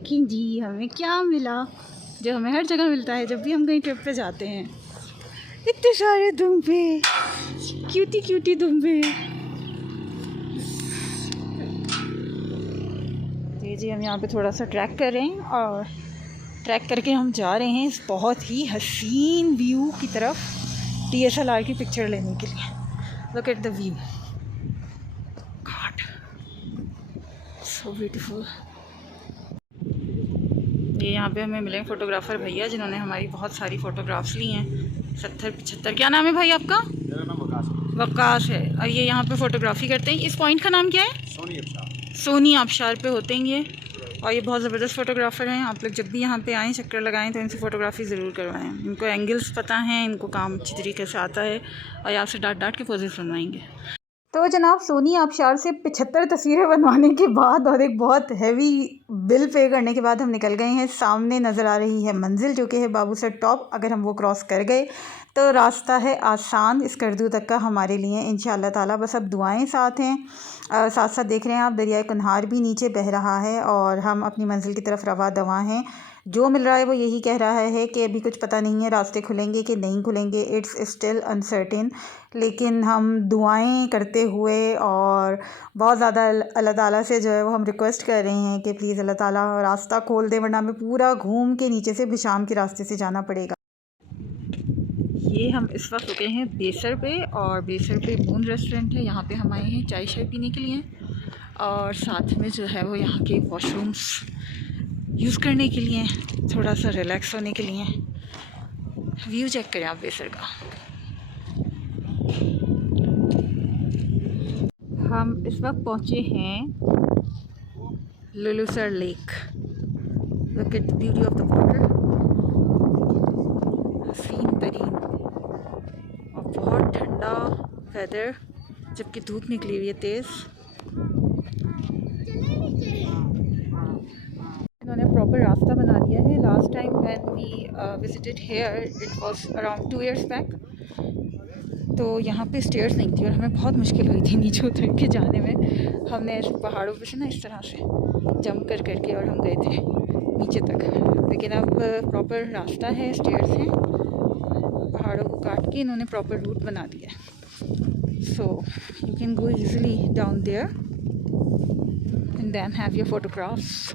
देखें जी हमें क्या मिला, जो हमें हर जगह मिलता है जब भी हम कहीं ट्रिप पे जाते हैं। इतने सारे दुम्बे, क्यूटी क्यूटी दुम्बे। जी हम यहाँ पे थोड़ा सा ट्रैक कर रहे हैं और ट्रैक करके हम जा रहे हैं इस बहुत ही हसीन व्यू की तरफ DSLR की पिक्चर लेने के लिए। Look at the view, God so beautiful. ये यहाँ पे हमें मिले फोटोग्राफर भैया जिन्होंने हमारी बहुत सारी फ़ोटोग्राफ्स ली हैं। 70-75। क्या नाम है भाई आपका? मेरा नाम वकास है। और ये यहाँ पे फ़ोटोग्राफ़ी करते हैं। इस पॉइंट का नाम क्या है? सोनी आबशार पे होते हैं ये। और ये बहुत ज़बरदस्त फ़ोटोग्राफ़र हैं। आप लोग जब भी यहाँ पे आएँ, चक्कर लगाएं तो इनसे फ़ोटोग्राफ़ी ज़रूर करवाएं। इनको एंगल्स पता हैं, इनको काम अच्छी तरीके से आता है और आपसे डांट के पोजेस बनवाएंगे। तो जनाब सोनी आबशार से 75 तस्वीरें बनवाने के बाद और एक बहुत हैवी बिल पे करने के बाद हम निकल गए हैं। सामने नज़र आ रही है मंजिल जो कि है बाबूसर टॉप। अगर हम वो क्रॉस कर गए तो रास्ता है आसान इस करदू तक का हमारे लिए इंशाअल्लाह ताला। बस अब दुआएं साथ हैं। साथ साथ देख रहे हैं आप दरियाए कुन्हार भी नीचे बह रहा है और हम अपनी मंजिल की तरफ रवा दवा हैं। जो मिल रहा है वो यही कह रहा है कि अभी कुछ पता नहीं है रास्ते खुलेंगे कि नहीं खुलेंगे, इट्स स्टिल अनसर्टेन। लेकिन हम दुआएं करते हुए और बहुत ज़्यादा अल्लाह ताला से जो है वो हम रिक्वेस्ट कर रहे हैं कि प्लीज़ अल्लाह ताला रास्ता खोल दे, वरना हमें पूरा घूम के नीचे से बिशाम के रास्ते से जाना पड़ेगा। ये हम इस वक्त रुके हैं बेसर पे और बेसर पे मून रेस्टोरेंट है। यहाँ पे हम आए हैं चाय शाय पीने के लिए और साथ में जो है वो यहाँ के वॉशरूम्स यूज़ करने के लिए, थोड़ा सा रिलैक्स होने के लिए। व्यू चेक करें आप बेसर का। हम इस वक्त पहुँचे हैं Lulusar lake. Look at the beauty of the water, हसीन तरीन और बहुत ठंडा वेदर, जबकि धूप निकली हुई है तेज़। इन्होंने प्रॉपर रास्ता बना दिया है। Last time when we visited here it was around 2 years back, तो यहाँ पे स्टेयर्स नहीं थी और हमें बहुत मुश्किल हुई थी नीचे उतर के जाने में। हमने ऐसे पहाड़ों पे से ना इस तरह से जंप कर करके और हम गए थे नीचे तक। लेकिन अब प्रॉपर रास्ता है, स्टेयर्स हैं, पहाड़ों को काट के इन्होंने प्रॉपर रूट बना दिया है। So you can go easily down there and then have your photographs.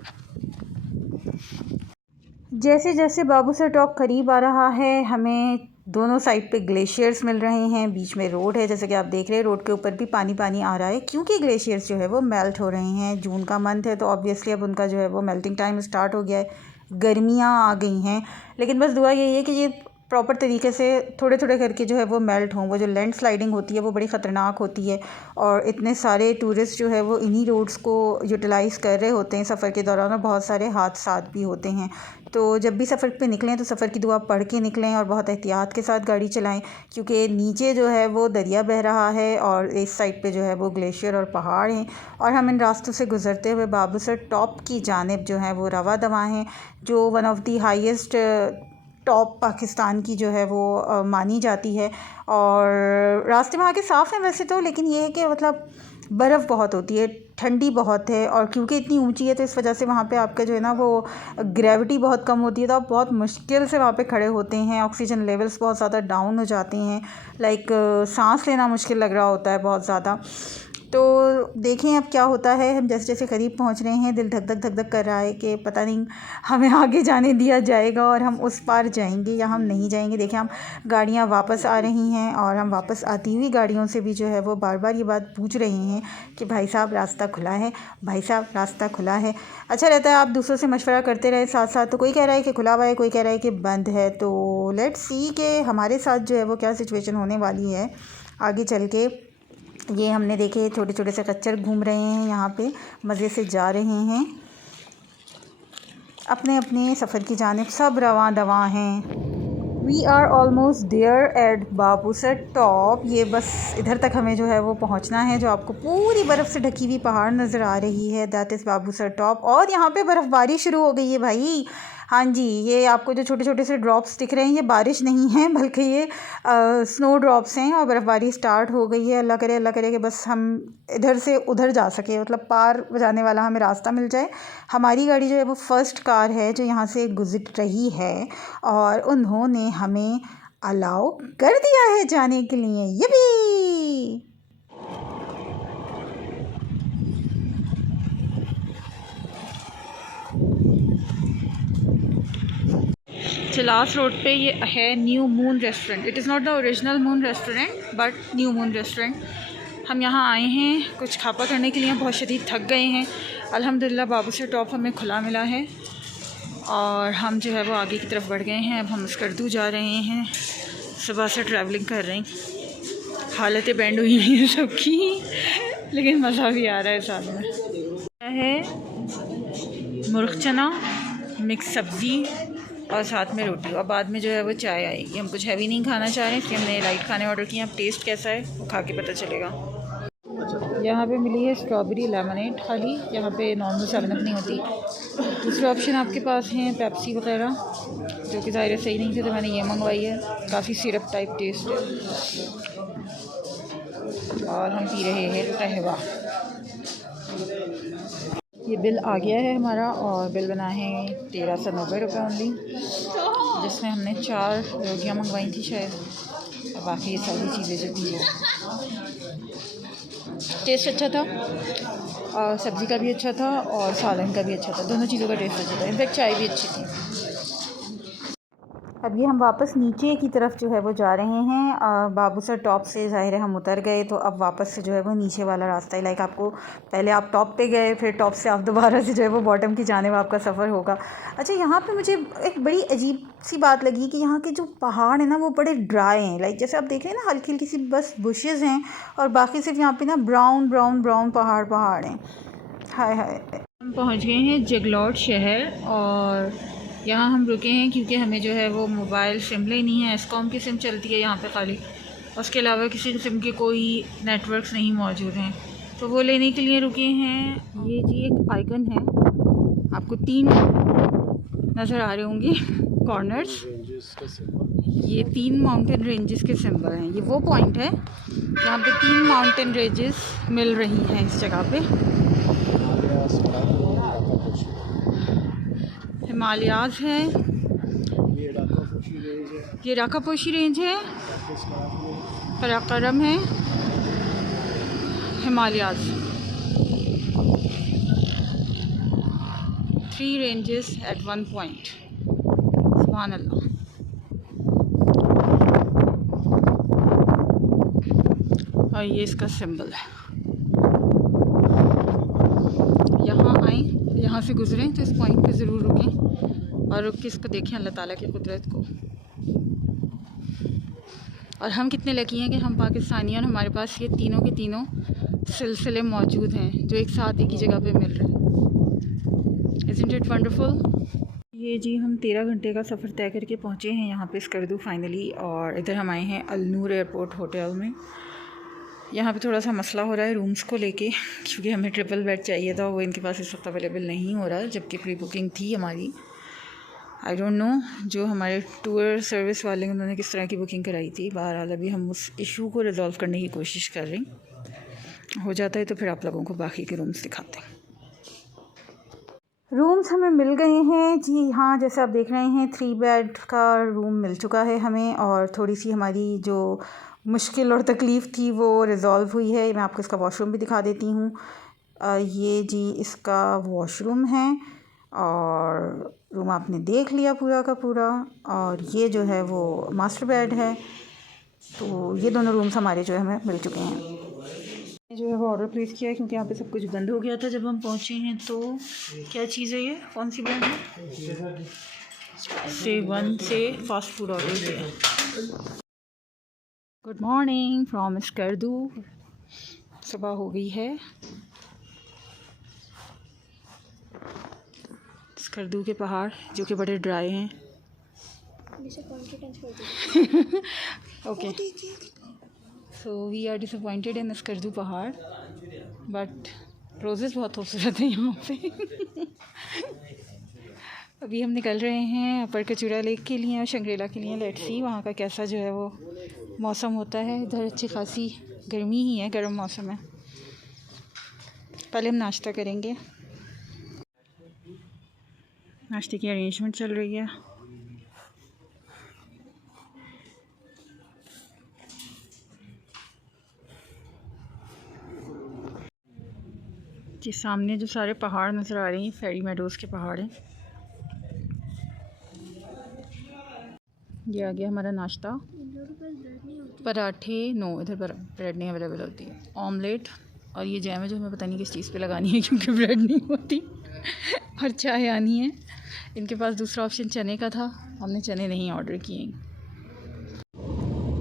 जैसे जैसे बाबूसर टॉप करीब आ रहा है हमें दोनों साइड पे ग्लेशियर्स मिल रहे हैं। बीच में रोड है, जैसे कि आप देख रहे हैं रोड के ऊपर भी पानी पानी आ रहा है क्योंकि ग्लेशियर्स जो है वो मेल्ट हो रहे हैं। जून का मंथ है तो ऑब्वियसली अब उनका जो है वो मेल्टिंग टाइम स्टार्ट हो गया है, गर्मियाँ आ गई हैं। लेकिन बस दुआ यही है कि ये प्रॉपर तरीके से थोड़े थोड़े करके जो है वो मेल्ट हों। वो जो लैंड स्लाइडिंग होती है वो बड़ी ख़तरनाक होती है और इतने सारे टूरिस्ट जो है वो इन्हीं रोड्स को यूटिलाइज़ कर रहे होते हैं सफ़र के दौरान और बहुत सारे हादसा भी होते हैं। तो जब भी सफ़र पे निकलें तो सफ़र की दुआ पढ़ के निकलें और बहुत एहतियात के साथ गाड़ी चलाएं क्योंकि नीचे जो है वो दरिया बह रहा है और इस साइड पे जो है वो ग्लेशियर और पहाड़ हैं। और हम इन रास्तों से गुज़रते हुए बाबूसर टॉप की जानिब जो है वो रवा दवा हैं, जो one of the highest top Pakistan की जो है वो मानी जाती है। और रास्ते वहाँ के साफ़ हैं वैसे तो, लेकिन ये है कि मतलब बर्फ़ बहुत होती है, ठंडी बहुत है और क्योंकि इतनी ऊंची है तो इस वजह से वहाँ पे आपका जो है ना वो ग्रेविटी बहुत कम होती है, तो आप बहुत मुश्किल से वहाँ पे खड़े होते हैं। ऑक्सीजन लेवल्स बहुत ज़्यादा डाउन हो जाते हैं, लाइक सांस लेना मुश्किल लग रहा होता है बहुत ज़्यादा। तो देखें अब क्या होता है। हम जैसे जैसे करीब पहुंच रहे हैं दिल धक धक धक धक कर रहा है कि पता नहीं हमें आगे जाने दिया जाएगा और हम उस पार जाएंगे या हम नहीं जाएंगे। देखें हम गाड़ियां वापस आ रही हैं और हम वापस आती हुई गाड़ियों से भी जो है वो बार बार ये बात पूछ रहे हैं कि भाई साहब रास्ता खुला है, भाई साहब रास्ता खुला है। अच्छा रहता है आप दूसरों से मशवरा करते रहे साथ साथ। तो कोई कह रहा है कि खुला हुआ है, कोई कह रहा है कि बंद है। तो लेट्स सी कि हमारे साथ जो है वो क्या सिचुएशन होने वाली है आगे चल के। ये हमने देखे छोटे छोटे से खच्चर घूम रहे हैं यहाँ पे, मज़े से जा रहे हैं अपने अपने सफ़र की जानिब, सब रवां दवां हैं। We are almost there at Babusar top. ये बस इधर तक हमें जो है वो पहुँचना है, जो आपको पूरी बर्फ़ से ढकी हुई पहाड़ नज़र आ रही है, दैट इज़ बाबूसर टॉप। और यहाँ पे बर्फ़बारी शुरू हो गई है भाई। हाँ जी, ये आपको जो छोटे छोटे से ड्रॉप्स दिख रहे हैं ये बारिश नहीं है, बल्कि ये स्नो ड्रॉप्स हैं और बर्फ़बारी स्टार्ट हो गई है। अल्लाह करे कि बस हम इधर से उधर जा सके, मतलब पार जाने वाला हमें रास्ता मिल जाए। हमारी गाड़ी जो है वो फ़र्स्ट कार है जो यहाँ से गुज़र रही है और उन्होंने हमें अलाउ कर दिया है जाने के लिए। यप्पी! चिलास रोड पे ये है new moon restaurant. It is not the original moon restaurant but new moon restaurant. हम यहाँ आए हैं कुछ खापा करने के लिए, बहुत शदीद थक गए हैं। अल्हम्दुलिल्लाह बाबूसर टॉप हमें खुला मिला है और हम जो है वो आगे की तरफ बढ़ गए हैं। अब हम स्कर्दू जा रहे हैं, सुबह से ट्रैवलिंग कर रहे हैं, हालतें बैंड हुई हैं सबकी, लेकिन मज़ा भी आ रहा है साथ में। है मुर्ग चना, मिक्स सब्ज़ी और साथ में रोटी, और बाद में जो है वो चाय आएगी। हम कुछ हैवी नहीं खाना चाह रहे, इसलिए हमने लाइट खाने ऑर्डर किए। अब टेस्ट कैसा है वो खा के पता चलेगा। यहाँ पे मिली है स्ट्रॉबेरी लेमनेड खाली, यहाँ पे नॉर्मल 7 अप नहीं होती। दूसरे ऑप्शन आपके पास हैं पेप्सी वगैरह, जो कि ज़ाहिर सही नहीं थे तो मैंने ये मंगवाई है। काफ़ी सिरप टाइप टेस्ट है। और हम पी रहे हैं कहवा। ये बिल आ गया है हमारा और बिल बना है 1390 रुपये ओनली, जिसमें हमने 4 रोटियाँ मंगवाई थी शायद, और बाकी ये सारी चीज़ें जो थी। टेस्ट अच्छा था और सब्ज़ी का भी अच्छा था और सालन का भी अच्छा था, दोनों चीज़ों का टेस्ट अच्छा था। इनफैक्ट चाय भी अच्छी थी। अब ये हम वापस नीचे की तरफ जो है वो जा रहे हैं। बाबूसर टॉप से ज़ाहिर है हम उतर गए, तो अब वापस से जो है वो नीचे वाला रास्ता है। लाइक आपको पहले आप टॉप पे गए, फिर टॉप से आप दोबारा से जो है वो बॉटम की जानिब आपका सफ़र होगा। अच्छा, यहाँ पे मुझे एक बड़ी अजीब सी बात लगी कि यहाँ के जो पहाड़ हैं ना वो बड़े ड्राई हैं। लाइक जैसे आप देख रहे हैं ना, हल्की हल्की सी बस बुशेज़ हैं और बाकी सिर्फ यहाँ पे ना ब्राउन ब्राउन ब्राउन पहाड़ हैं। हाय हाय। हम पहुँच गए हैं जगलौट शहर और यहाँ हम रुके हैं क्योंकि हमें जो है वो मोबाइल सिम लेनी है। एस्कॉम की सिम चलती है यहाँ पे खाली, उसके अलावा किसी किस्म के कोई नेटवर्क्स नहीं मौजूद हैं, तो वो लेने के लिए रुके हैं। ये जी एक आइकन है, आपको 3 नज़र आ रहे होंगे कॉर्नर्स, ये 3 माउंटेन रेंजेस के सिंबल हैं। ये वो पॉइंट है जहाँ पे 3 माउंटेन रेंजेस मिल रही हैं इस जगह पे। हिमालयाज़ है, ये राकापोशी रेंज है, कराकरम है, हिमालयाज़। 3 ranges eight 1 point. सुभान अल्लाह। और ये इसका सिंबल है। यहाँ आए, यहाँ से गुजरें तो इस पॉइंट पे ज़रूर रुकें और रुक के इसको देखें, अल्लाह ताला की कुदरत को। और हम कितने लकी हैं कि हम पाकिस्तानी हैं और हमारे पास ये तीनों के तीनों सिलसिले मौजूद हैं जो एक साथ एक ही जगह पे मिल रहे हैं। Isn't it wonderful. ये जी हम 13 घंटे का सफ़र तय करके पहुँचे हैं यहाँ पे स्कर्दू फाइनली, और इधर हम आए हैं अलनूर एयरपोर्ट होटल में। यहाँ पे थोड़ा सा मसला हो रहा है रूम्स को लेके, क्योंकि हमें ट्रिपल बेड चाहिए था, वो इनके पास इस वक्त अवेलेबल नहीं हो रहा, जबकि प्री बुकिंग थी हमारी। आई डोंट नो जो हमारे टूर सर्विस वाले उन्होंने किस तरह की बुकिंग कराई थी। बहरहाल अभी हम उस इशू को रिजॉल्व करने की कोशिश कर रहे हैं। हो जाता है तो फिर आप लोगों को बाकी के रूम्स दिखाते हैं। रूम्स हमें मिल गए हैं जी हाँ, जैसे आप देख रहे हैं 3 बेड का रूम मिल चुका है हमें, और थोड़ी सी हमारी जो मुश्किल और तकलीफ़ थी वो रिज़ॉल्व हुई है। मैं आपको इसका वॉशरूम भी दिखा देती हूँ। ये जी इसका वॉशरूम है और रूम आपने देख लिया पूरा का पूरा, और ये जो है वो मास्टर बेड है। तो ये दोनों रूम्स हमारे जो है हमें मिल चुके हैं। जो है वो ऑर्डर प्लेस किया है क्योंकि यहाँ पे सब कुछ बंद हो गया था जब हम पहुँचे हैं। तो क्या चीज़ है ये, कौन सी ब्रांड है? सेवन से फ़ास्ट फूड ऑर्डर किया। Good morning from Skardu. सुबह हो गई है। स्कर्दू के पहाड़ जो कि बड़े ड्राई हैं। Okay, so we are disappointed in Skardu पहाड़, बट रोजेस बहुत खूबसूरत हैं यहाँ पे। अभी हम निकल रहे हैं अपर कचूरा लेक के लिए और शंग्रीला के लिए। लेट्स सी वहाँ का कैसा जो है वो मौसम होता है। इधर अच्छी खासी गर्मी ही है, गर्म मौसम है। पहले हम नाश्ता करेंगे। नाश्ते की अरेंजमेंट चल रही है। जी सामने जो सारे पहाड़ नज़र आ रहे हैं फेरी मेडोज़ के पहाड़ हैं। ये आ गया हमारा नाश्ता। पराठे नो, इधर ब्रेड नहीं अवेलेबल होती है। ऑमलेट और ये जैम है जो हमें पता नहीं किस चीज़ पे लगानी है क्योंकि ब्रेड नहीं होती। और चाय आनी है। इनके पास दूसरा ऑप्शन चने का था, हमने चने नहीं ऑर्डर किए।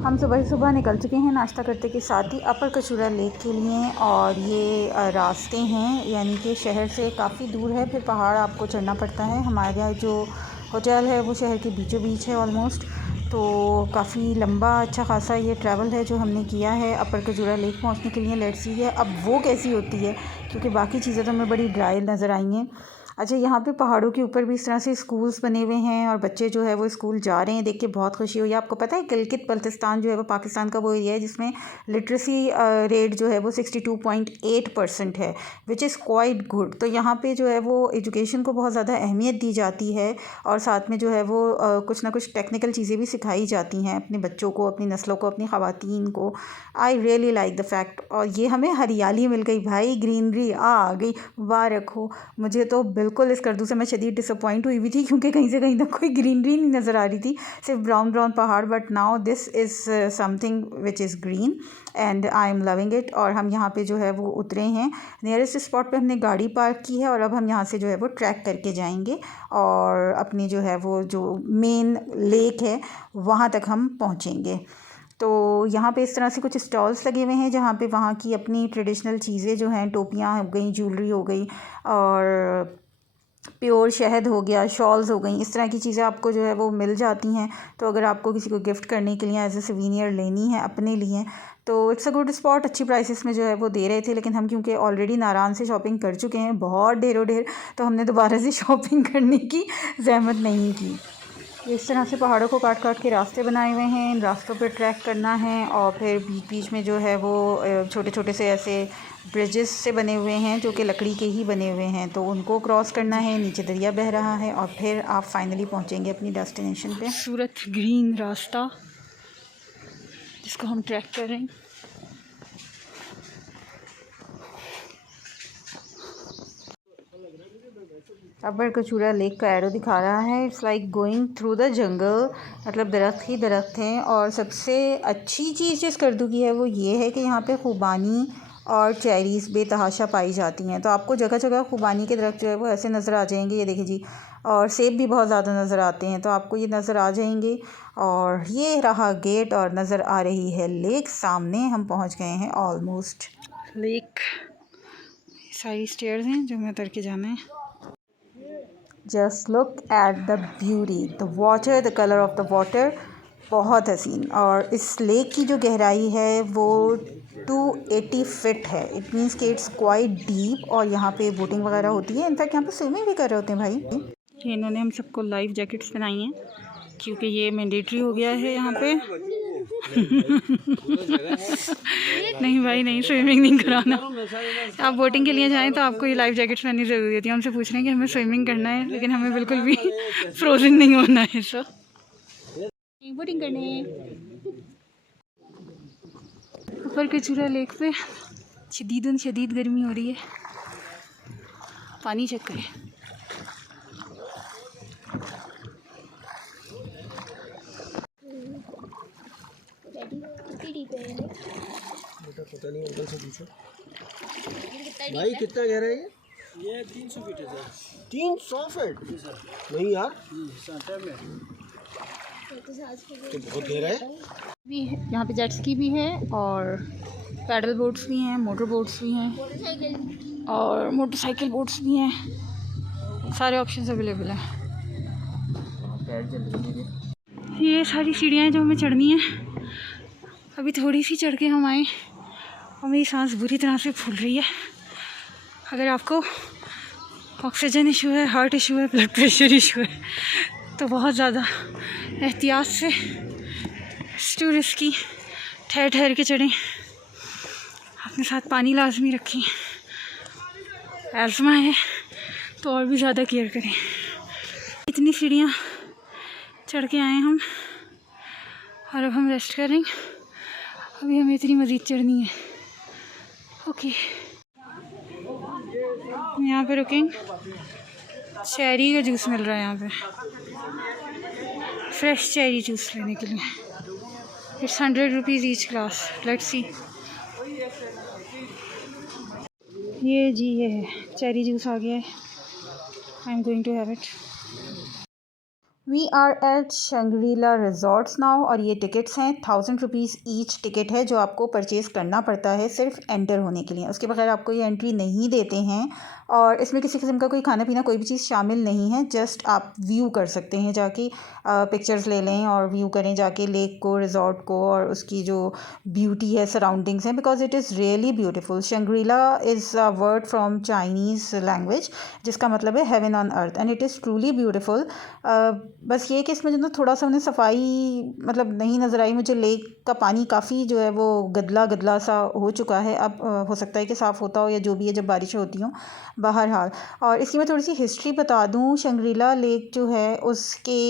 हम सुबह ही सुबह निकल चुके हैं नाश्ता करते के साथ ही अपर कचूरा लेक के लिए। और ये रास्ते हैं, यानी कि शहर से काफ़ी दूर है, फिर पहाड़ आपको चढ़ना पड़ता है। हमारे यहाँ जो होटल है वो शहर के बीचों बीच है ऑलमोस्ट। तो काफ़ी लंबा अच्छा खासा ये ट्रैवल है जो हमने किया है अपर कचूरा लेक पहुँचने के लिए। लेट्स सी है अब वो कैसी होती है, क्योंकि बाकी चीज़ें तो हमें बड़ी ड्राई नज़र आई हैं। अच्छा, यहाँ पे पहाड़ों के ऊपर भी इस तरह से स्कूल्स बने हुए हैं और बच्चे जो है वो स्कूल जा रहे हैं, देख के बहुत खुशी हुई। आपको पता है गिलगित बल्तिस्तान जो है वो पाकिस्तान का वो एरिया है जिसमें लिटरेसी रेट जो है वो 62.8% है, विच इज़ क्वाइट गुड। तो यहाँ पे जो है वो एजुकेशन को बहुत ज़्यादा अहमियत दी जाती है और साथ में जो है वो कुछ ना कुछ टेक्निकल चीज़ें भी सिखाई जाती हैं अपने बच्चों को, अपनी नस्लों को, अपनी ख़वातीन को। I really like the fact. और ये हमें हरियाली मिल गई भाई, ग्रीनरी आ गई, मुबारक हो। मुझे तो बिल्कुल इस कद्दू से मैं शदीद डिसअपॉइंट हुई थी क्योंकि कहीं से कहीं तक कोई ग्रीनरी नहीं नज़र आ रही थी, सिर्फ ब्राउन ब्राउन पहाड़। But now this is something which is green and I am loving it. और हम यहाँ पे जो है वो उतरे हैं, नियरेस्ट स्पॉट पे हमने गाड़ी पार्क की है और अब हम यहाँ से जो है वो ट्रैक करके जाएंगे और अपनी जो है वो जो मेन लेक है वहाँ तक हम पहुँचेंगे। तो यहाँ पे इस तरह से कुछ स्टॉल्स लगे हुए हैं जहाँ पे वहाँ की अपनी ट्रेडिशनल चीज़ें जो हैं, टोपियाँ हो गई, ज्वेलरी हो गई और प्योर शहद हो गया, शॉल्स हो गई, इस तरह की चीज़ें आपको जो है वो मिल जाती हैं। तो अगर आपको किसी को गिफ्ट करने के लिए एज ए सवीनियर लेनी है अपने लिए तो इट्स अ गुड स्पॉट। अच्छी प्राइसेस में जो है वो दे रहे थे, लेकिन हम क्योंकि ऑलरेडी नारायण से शॉपिंग कर चुके हैं बहुत ढेरों ढेर, तो हमने दोबारा से शॉपिंग करने की जहमत नहीं की। इस तरह से पहाड़ों को काट काट के रास्ते बनाए हुए हैं, इन रास्तों पर ट्रैक करना है और फिर बीच बीच में जो है वो छोटे छोटे से ऐसे ब्रिजेस से बने हुए हैं जो कि लकड़ी के ही बने हुए हैं, तो उनको क्रॉस करना है। नीचे दरिया बह रहा है और फिर आप फाइनली पहुंचेंगे अपनी डेस्टिनेशन पे। खूबसूरत ग्रीन रास्ता जिसको हम ट्रैक कर रहे हैं। अपर कचूरा लेक का एरो दिखा रहा है, it's like going through the jungle, मतलब दरख्त ही दरख्त हैं। और सबसे अच्छी चीज़ जो इस कद्दू की है वो ये है कि यहाँ पे खुबानी और चेरीज़ बेतहाशा पाई जाती हैं। तो आपको जगह जगह खुबानी के दरख्त जो है वो ऐसे नज़र आ जाएंगे, ये देखिए जी। और सेब भी बहुत ज़्यादा नज़र आते हैं, तो आपको ये नज़र आ जाएंगे। और ये रहा गेट और नज़र आ रही है लेक सामने। हम पहुँच गए हैं ऑलमोस्ट लेक। सारी स्टेयर्स हैं जो हमें उतर के जाना है। Just look at the beauty, the water, the colour of the water, बहुत हसीन। और इस लेक की जो गहराई है वो 280 फीट है। इट मीन्स कि इट्स क्वाइट डीप और यहाँ पे बोटिंग वगैरह होती है। इनफैक्ट यहाँ पे स्विमिंग भी कर रहे होते हैं भाई। इन्होंने हम सबको लाइफ जैकेट्स पहनाई हैं क्योंकि ये मैंडेटरी हो गया है यहाँ पे। नहीं भाई नहीं, स्विमिंग नहीं कराना। आप बोटिंग के लिए जाएं तो आपको ये लाइफ जैकेट्स पहननी ज़रूरी होती है। हमसे पूछ रहे हैं कि हमें स्विमिंग करना है, लेकिन हमें बिल्कुल भी फ्रोजन नहीं होना है। सो बोटिंग करने ऊपर कचूरा लेक पे शदीद गर्मी हो रही है। पानी चेक करें। पता नहीं, अंकल से पूछो भाई कितना गहरा है ये? 300 फीट है सर। 300 फीट? नहीं यार, तो बहुत गहरा है। भी यहाँ पे जेट स्की भी है और पैडल बोट्स भी हैं, मोटर बोट्स भी हैं और मोटरसाइकिल बोट्स भी हैं। सारे ऑप्शंस अवेलेबल हैं। ये सारी सीढ़ियाँ हैं जो हमें चढ़नी है। अभी थोड़ी सी चढ़ के हम आए और मेरी सांस बुरी तरह से फूल रही है। अगर आपको ऑक्सीजन इशू है, हार्ट इशू है, ब्लड प्रेशर इशू है, तो बहुत ज़्यादा एहतियात से टू रिस्की, ठहर ठहर के चढ़ें, अपने साथ पानी लाजमी रखें, एज़मा है तो और भी ज़्यादा केयर करें। इतनी सीढ़ियाँ चढ़ के आए हम और अब हम रेस्ट करें, अभी हमें इतनी मज़ीद चढ़नी है। ओके, यहाँ पे रुकेंगे, चेरी का जूस मिल रहा है यहाँ पे, फ्रेश चेरी जूस लेने के लिए। It's 100 rupees each glass. Let's see. ये जी ये है चेरी जूस आ गया है। I am going to have it. We are at Shangrila resorts now और ये टिकट्स हैं 1000 रुपीज़ ईच टिकट है जो आपको परचेज़ करना पड़ता है सिर्फ एंटर होने के लिए। उसके बगैर आपको ये एंट्री नहीं देते हैं और इसमें किसी किस्म का कोई खाना पीना कोई भी चीज़ शामिल नहीं है। जस्ट आप व्यू कर सकते हैं, जाके पिक्चर्स ले लें और व्यू करें जाके लेक को, रिजॉर्ट को और उसकी जो ब्यूटी है, सराउंडिंग्स हैं, because it is really beautiful. Shangrila is a word from Chinese language जिसका मतलब है heaven on earth and it is truly beautiful. बस ये कि इसमें जो ना थोड़ा सा उन्हें सफाई मतलब नहीं नज़र आई मुझे। लेक का पानी काफ़ी जो है वो गदला गदला सा हो चुका है। अब हो सकता है कि साफ़ होता हो या जो भी है जब बारिशें होती हों, बहरहाल। और इसकी मैं थोड़ी सी हिस्ट्री बता दूं। शंग्रीला लेक जो है उसके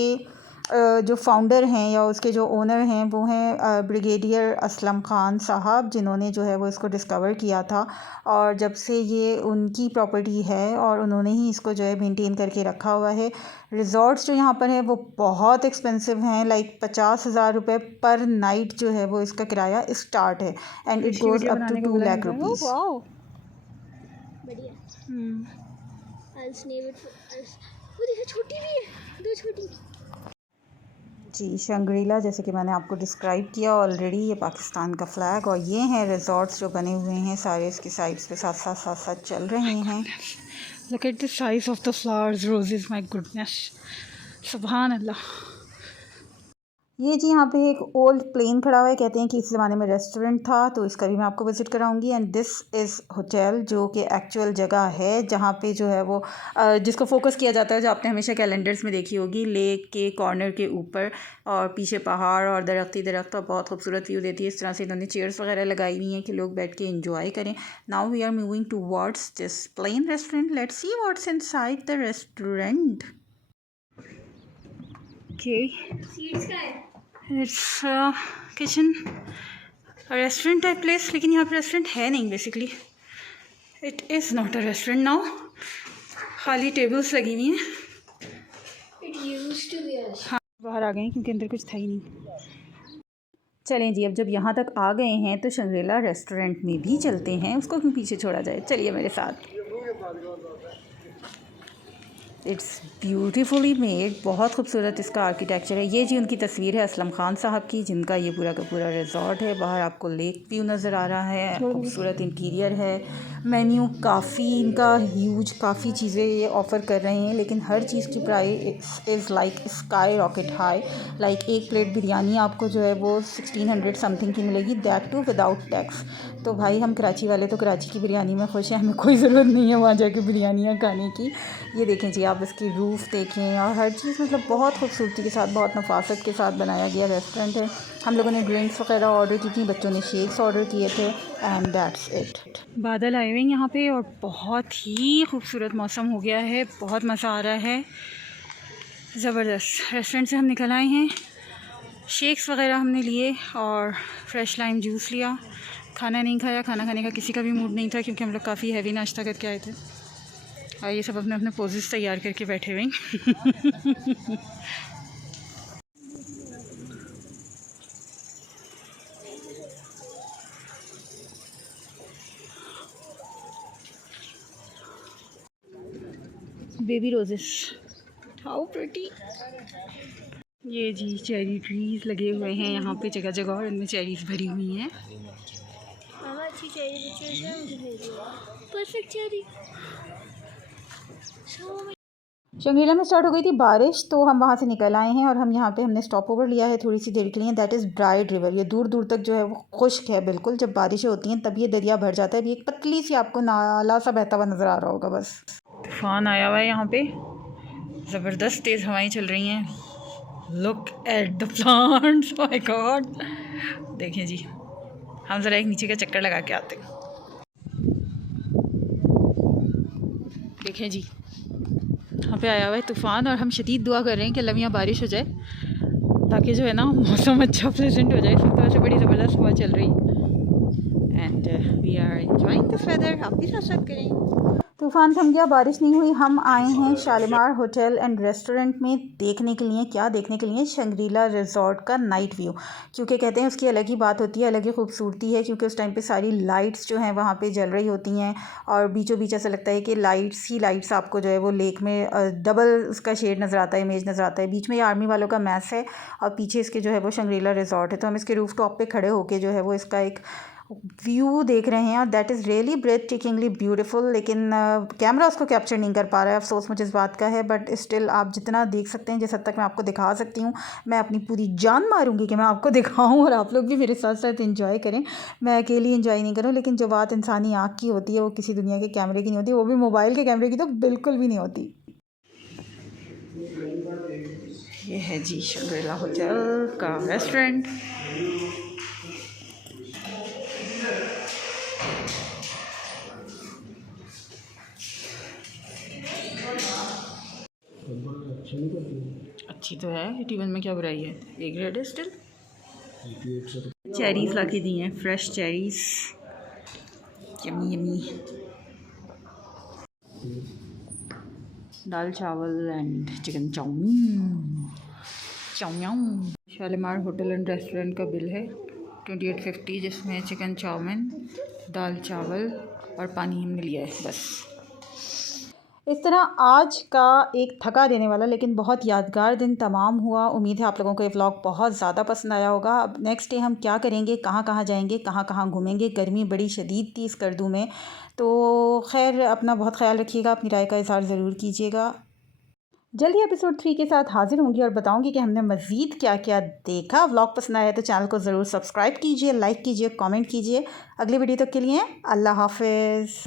जो फाउंडर हैं या उसके जो ओनर हैं वो हैं ब्रिगेडियर असलम ख़ान साहब, जिन्होंने जो है वो इसको डिस्कवर किया था और जब से ये उनकी प्रॉपर्टी है और उन्होंने ही इसको जो है मेंटेन करके रखा हुआ है। रिज़ॉर्ट्स जो यहाँ पर है वो बहुत एक्सपेंसिव हैं, लाइक 50,000 रुपये पर नाइट जो है वो इसका किराया स्टार्ट है and it goes up to 2 lakh rupees. छोटी भी है, 2 छोटी। जी, शंग्रीला जैसे कि मैंने आपको डिस्क्राइब किया ऑलरेडी, ये पाकिस्तान का फ़्लैग और ये हैं रिज़ॉर्ट्स जो बने हुए हैं सारे इसकी साइड्स पे साथ चल रहे हैं। Look at the size of the flowers, roses, my goodness, सुभान अल्लाह। ये जी यहाँ पे एक ओल्ड प्लेन खड़ा हुआ है, कहते हैं कि इस ज़माने में रेस्टोरेंट था, तो इसका भी मैं आपको विज़िट कराऊंगी। एंड दिस इज़ होटल जो कि एक्चुअल जगह है जहाँ पे जो है वो जिसको फोकस किया जाता है, जो आपने हमेशा कैलेंडर्स में देखी होगी, लेक के कॉर्नर के ऊपर और पीछे पहाड़ और दरख्त और बहुत खूबसूरत व्यू देती है। इस तरह से इन्होंने चेयर्स वगैरह लगाई हुई हैं कि लोग बैठ के इंजॉय करें। Now we are moving towards this plane restaurant. Let's see what's inside the restaurant. Okay, it's kitchen, restaurant type place, लेकिन यहाँ पे रेस्टोरेंट है नहीं basically. It is not a restaurant now, खाली टेबल्स लगी हुई हैं। हाँ, बाहर आ गए हैं क्योंकि अंदर कुछ था ही नहीं। चलें जी, अब जब यहाँ तक आ गए हैं तो शंग्रीला रेस्टोरेंट में भी चलते हैं, उसको क्यों पीछे छोड़ा जाए। चलिए मेरे साथ। इट्स ब्यूटीफुली मेड, बहुत खूबसूरत इसका आर्किटेक्चर है। ये जी उनकी तस्वीर है असलम ख़ान साहब की, जिनका ये पूरा का पूरा रिजॉर्ट है। बाहर आपको लेक व्यू नज़र आ रहा है, खूबसूरत इंटीरियर है। मेन्यू काफ़ी इनका ह्यूज, काफ़ी चीज़ें ये ऑफ़र कर रहे हैं, लेकिन हर चीज़ की price is like sky rocket high. Like एक प्लेट बिरयानी आपको जो है वो 1600 समथिंग की मिलेगी, दैट टू विदाउट टैक्स। तो भाई हम कराची वाले तो कराची की बिरयानी में खुश हैं, हमें कोई ज़रूरत नहीं है वहाँ जाके बिरयानियाँ खाने की। ये देखें जी, आप इसकी रूफ़ देखें और हर चीज़ मतलब बहुत खूबसूरती के साथ, बहुत नफासत के साथ बनाया गया रेस्टोरेंट है। हम लोगों ने ड्रिंक्स वगैरह ऑर्डर की थी, बच्चों ने शेक्स ऑर्डर किए थे एंड दैट्स इट। बादल आए हुए हैं यहाँ पे और बहुत ही खूबसूरत मौसम हो गया है, बहुत मज़ा आ रहा है, ज़बरदस्त। रेस्टोरेंट से हम निकल आए हैं, शेक्स वगैरह हमने लिए और फ्रेश लाइम जूस लिया। खाना नहीं खाया, खाना खाने का किसी का भी मूड नहीं था क्योंकि हम लोग काफ़ी हैवी नाश्ता करके आए थे और ये सब अपने अपने पोजेस तैयार करके बैठे हुए हैं। Baby roses, how pretty. ये जी चेरी ट्रीज लगे हुए हैं यहाँ पे जगह जगह और इनमें चेरीज भरी हुई हैं। अच्छी परफेक्ट चेरी। शंग्रीला में स्टार्ट हो गई थी बारिश, तो हम वहाँ से निकल आए हैं और हम यहाँ पे हमने स्टॉप ओवर लिया है थोड़ी सी देर के लिए। That is bride river. ये दूर दूर तक जो है वो खुश्क है बिल्कुल। जब बारिशें होती हैं तब ये दरिया भर जाता है। अभी एक पतली सी आपको नाला सा बहता हुआ नज़र आ रहा होगा बस। तूफ़ान आया हुआ है यहाँ पे, ज़बरदस्त तेज़ हवाएं चल रही हैं। Look at the plants, my God. देखें जी, हम ज़रा एक नीचे का चक्कर लगा के आते हैं। देखें जी, यहाँ पे आया हुआ है तूफ़ान और हम शदीद दुआ कर रहे हैं कि अल्लाह मियां बारिश हो जाए, ताकि जो है ना मौसम अच्छा प्लेजेंट हो जाए। फिर तो ऐसे बड़ी ज़बरदस्त हवा चल रही है and we are enjoying this weather. आप भी साथ करें। तूफ़ान थम गया, बारिश नहीं हुई। हम आए हैं शालीमार होटल एंड रेस्टोरेंट में देखने के लिए, क्या देखने के लिए, शंग्रीला रिजॉर्ट का नाइट व्यू। क्योंकि कहते हैं उसकी अलग ही बात होती है, अलग ही खूबसूरती है, क्योंकि उस टाइम पे सारी लाइट्स जो हैं वहाँ पे जल रही होती हैं और बीचों बीच ऐसा लगता है कि लाइट्स ही लाइट्स आपको जो है वो लेक में डबल उसका शेड नज़र आता है, इमेज नज़र आता है। बीच में ये आर्मी वालों का मैस है और पीछे इसके जो है वो शंग्रीला रिजॉर्ट है। तो हम इसके रूफ टॉप पर खड़े होकर जो है वो इसका एक व्यू देख रहे हैं और that is really breathtakingly beautiful. लेकिन कैमरा उसको कैप्चर नहीं कर पा रहा है, अफसोस मुझे इस बात का है। बट स्टिल आप जितना देख सकते हैं, जिस हद तक मैं आपको दिखा सकती हूँ, मैं अपनी पूरी जान मारूंगी कि मैं आपको दिखाऊं और आप लोग भी मेरे साथ साथ इंजॉय करें। मैं अकेली इंजॉय नहीं करूँ, लेकिन जो बात इंसानी आँख की होती है वो किसी दुनिया के कैमरे की नहीं होती, वो भी मोबाइल के कैमरे की तो बिल्कुल भी नहीं होती। ये है जी शंग्रीला होटल का रेस्टोरेंट। अच्छी तो है, 81 में क्या बुराई है, ए ग्रेड है स्टिल। चेरीज़ ला के दी हैं, फ्रेश चेरीज़, यमी यमी। दाल चावल एंड चिकन चाउमीन, चाउम्याम। शालीमार होटल एंड रेस्टोरेंट का बिल है 2850, जिसमें चिकन चाउमीन, दाल चावल और पानी हमने लिया है बस। इस तरह आज का एक थका देने वाला लेकिन बहुत यादगार दिन तमाम हुआ। उम्मीद है आप लोगों को ये व्लॉग बहुत ज़्यादा पसंद आया होगा। अब नेक्स्ट डे हम क्या करेंगे, कहाँ कहाँ जाएंगे, कहाँ कहाँ घूमेंगे। गर्मी बड़ी शदीद थी इस गर्दू में, तो खैर अपना बहुत ख्याल रखिएगा, अपनी राय का इज़हार ज़रूर कीजिएगा। जल्दी एपिसोड 3 के साथ हाजिर होंगी और बताऊंगी कि हमने मज़ीद क्या क्या देखा। व्लॉग पसंद आया तो चैनल को ज़रूर सब्सक्राइब कीजिए, लाइक कीजिए, कमेंट कीजिए। अगली वीडियो तक के लिए अल्लाह हाफ़िज़।